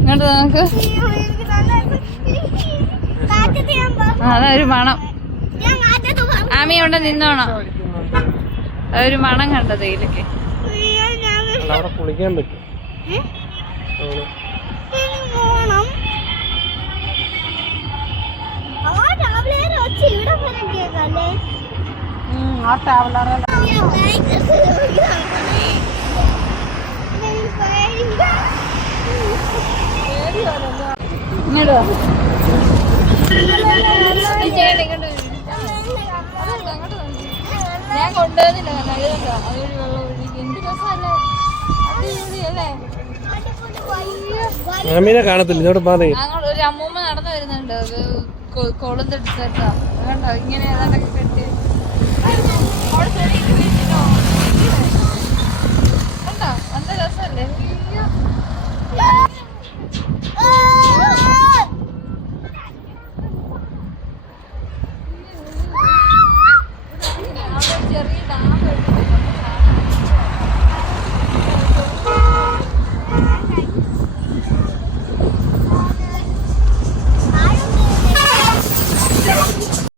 ഇങ്ങോട്ട് നമുക്ക് ആ, അതാ ഒരു മണം. ആമി അവിടെ നിന്നോണോ. അതൊരു മണം കണ്ടത് ഇതിലൊക്കെ കുളിക്കാൻ പറ്റും. ആ ട്രാവലറെ ഞാൻ അടിപൊളിയല്ലേ ആമീനെ കാണത്തില്ല ഇങ്ങോട്ട് അങ്ങോട്ട് ഒരു അമ്മൂമ്മ നടന്നു വരുന്നുണ്ട് അത് കൊളുന്തെടുത്തിട്ടാ ഇങ്ങനെ ഏതാണ്ടൊക്കെ കെട്ടി. ചെറിയ ഡാം